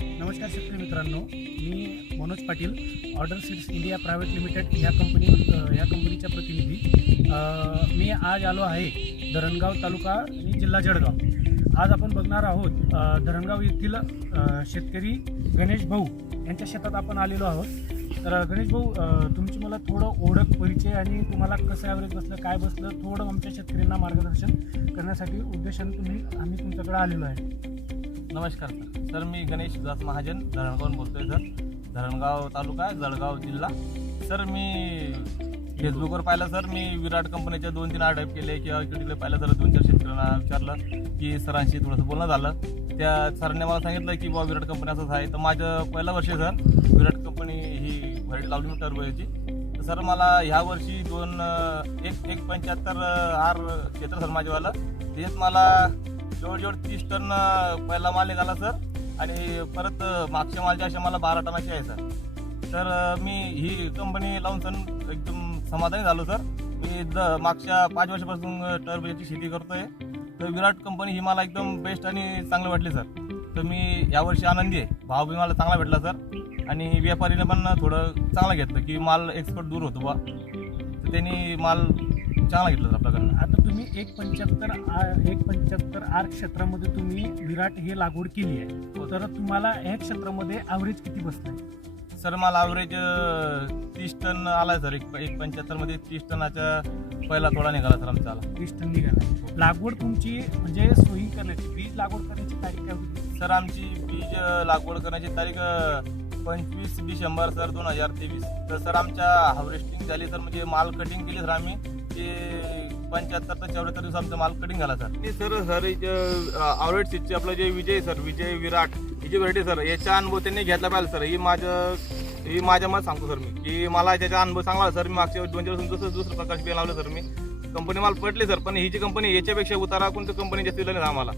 नमस्कार शेतकरी मित्रांनो मी Manoj Patil order seeds India private limited या कंपनी या कंपनीच्या प्रतिनिधी. मी आज आलो आहे धरणगाव तालुका आणि जिल्हा जळगाव. आज आपण बघणार आहोत धरणगाव येथील शेतकरी गणेश भाऊ यांच्या शेतात आपण आलेलो आहोत. तर गणेश भाऊ तुमची मला थोडं ओळख परिचय आणि तुम्हाला कसं ॲव्हरेज बसलं काय बसलं थोडं आमच्या शेतकऱ्यांना मार्गदर्शन करण्यासाठी उद्देशाने तुम्ही आम्ही तुमच्याकडे आलेलो आहे. नमस्कार सर. सर मी गणेश दास महाजन धरणगावून बोलतोय सर. धरणगाव तालुका जळगाव जिल्हा. सर मी फेसबुकवर पाहिलं सर. मी विराट कंपनीच्या दोन तीन आर्डर केले किंवा इकडे तिकडे पाहिलं सर दोन चार शेतकऱ्यांना विचारलं की सरांशी थोडंसं बोलणं झालं. त्या सरांनी मला सांगितलं की बाबा विराट कंपनी असंच आहे. तर माझं पहिलं वर्ष सर विराट कंपनी ही व्हरायटी लावली टर्बोची. तर सर मला ह्या वर्षी दोन एक एक पंच्याहत्तर आर क्षेत्र सर माझेवालं. तेच मला जवळजवळ तीस टन पहिला माल निघाला सर आणि परत मागच्या मालच्या अशा मला बारा टनाची आहे सर तर मी ही कंपनी लावून सर एकदम समाधानी झालो सर मी द मागच्या पाच वर्षापासून टरबुजाची शेती करतोय. तर विराट कंपनी ही मला एकदम बेस्ट आणि चांगलं वाटली सर तर मी यावर्षी आनंदी आहे. भाव बी मला चांगला भेटला सर आणि व्यापारीने पण थोडं चांगलं घेतलं की माल एक्सपोर्ट दूर होतो बा तर त्यांनी माल चांगला घेतला आपल्याकडनं आता तुम्ही एक पंच्याहत्तर एक पंच्याहत्तर आर क्षेत्रामध्ये तुम्ही विराट हे लागवड केली आहे. तर तुम्हाला या क्षेत्रामध्ये ॲव्हरेज किती बसतंय सर मला ॲव्हरेज तीस टन आलाय सर. एक एक पंच्याहत्तरमध्ये तीस टनाच्या पहिला थोडा निघाला सर आमचा आला. वीस टन निघाला. लागवड तुमची म्हणजे सोयी करण्याची बीज लागवड करण्याची तारीख काय होती? सर आमची बीज लागवड करण्याची तारीख पंचवीस डिसेंबर सर दोन हजार तेवीस. तर सर आमच्या हार्वेस्टिंग झाली सर म्हणजे माल कटिंग केली सर आम्ही. ते पंच्याहत्तर ते चौऱ्याहत्तर दिवस आमचा माल कटिंग झाला सर आणि सर सर आवरेट सीटचे आपलं जे विजय सर विजय विराट ही जी व्हरायटी सर याचा अनुभव त्यांनी घेतला पाहिजे सर ही माझं ही माझ्या मत सांगतो सर मी की मला त्याचा अनुभव सांगला सर मी मागच्या दोन चार दुसरं दुसरं प्रकारची बिल लावलं सर मी. कंपनी मला पटली सर पण ही जी कंपनी याच्यापेक्षा उतारा कोणती कंपनी जास्त दिलं नाही आम्हाला.